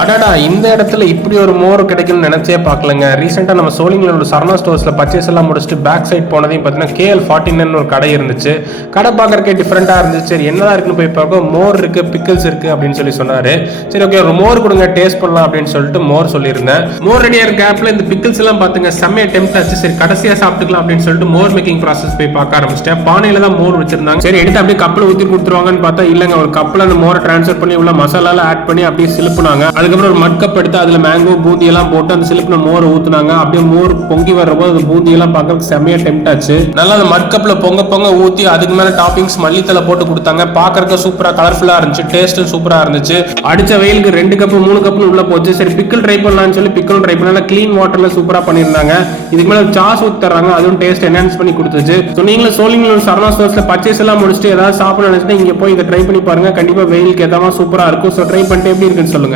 அடடா, இந்த இடத்துல இப்படி ஒரு மோர் கிடைக்கும்னு நினைச்சே பார்க்கலங்க. ரீசெண்டா நம்ம சோழிங்கல ஒரு சரணா ஸ்டோர்ஸ்ல பர்ச்சேஸ் எல்லாம் முடிச்சுட்டு பேக் சைட் போனதையும் பார்த்தீங்கன்னா KL49 ஒரு கடை இருந்துச்சு. கடை பார்க்கறக்கே டிஃப்ரெண்டா இருந்துச்சு. சரி என்னதான் இருக்குன்னு போய் பார்க்க, மோர் இருக்கு, பிக்கிள்ஸ் இருக்கு அப்படின்னு சொன்னாரு. சரி ஓகே, ஒரு மோர் கொடுங்க, டேஸ்ட் பண்ணலாம் அப்படின்னு சொல்லிட்டு மோர் சொல்லியிருந்தேன். மோர் ரெடியா இருக்க கேப்ல இந்த பிக்கிள்ஸ் எல்லாம் பாத்துங்க செம்மையா டெம்ப்ட் ஆச்சு. சரி கடைசியா சாப்பிட்டுக்கலாம் அப்படின்னு சொல்லிட்டு மோர் மேக்கிங் ப்ராசஸ் போய் பார்க்க ஆரம்பிச்சிட்டேன். பானையில தான் மோர் வச்சிருந்தாங்க. சரி எடுத்து அப்படியே கப்பில் ஊற்றி கொடுத்துருவாங்கன்னு பார்த்தா இல்லைங்க, ஒரு கப்பில் அந்த மோரை ட்ரான்ஸ்ஃபர் பண்ணி உள்ள மசாலால ஆட் பண்ணி அப்படியே சிலுப்புனாங்க. அதுக்கப்புறம் ஒரு மட் கப் எடுத்து அதுல மேங்கோ பூந்தி எல்லாம் போட்டு அந்த சிலுப்புன மோரை ஊத்துனாங்க. அப்படியே மோர் பொங்கி வர்றபோது அந்த பூந்தி எல்லாம் பார்க்கறதுக்கு செம்மையா டெம்ப்ட் ஆச்சு. நல்லா அந்த மட் கப்ல பொங்க பொங்க ஊத்தி அதுக்கு மேல டாப்பிங்ஸ் மல்லித்தலை போட்டு கொடுத்தாங்க. பார்க்கறதுக்கு சூப்பரா கலர்ஃபுல்லா இருந்துச்சு, டேஸ்டும் சூப்பரா இருந்துச்சு. அடிச்ச வெயிலுக்கு 2 கப் 3 கப் உள்ள போச்சு. சரி பிக்கிள் ட்ரை பண்ணலாம்னு சொல்லி பிக்கிள் ட்ரை பண்ணல, கிளீன் வாட்டர்ல சூப்பரா பண்ணிருந்தாங்க. இதுக்கு மேல சாஸ் ஊத்தி தராங்க, அதுவும் டேஸ்ட் என்ஹான்ஸ் பண்ணி கொடுத்துச்சு. ஸோ நீங்களும் சோழிங்கல சரணா ஸ்டோர்ஸ்ல பர்ச்சேஸ் எல்லாம் முடிச்சுட்டு ஏதாவது சாப்பிட நினைச்சுன்னா இங்க போய் இதை ட்ரை பண்ணி பாருங்க. கண்டிப்பா வெயிலுக்கு ஏதாவது சூப்பரா இருக்கும். ஸோ ட்ரை பண்ணிட்டு எப்படி இருக்குன்னு சொல்லுங்க.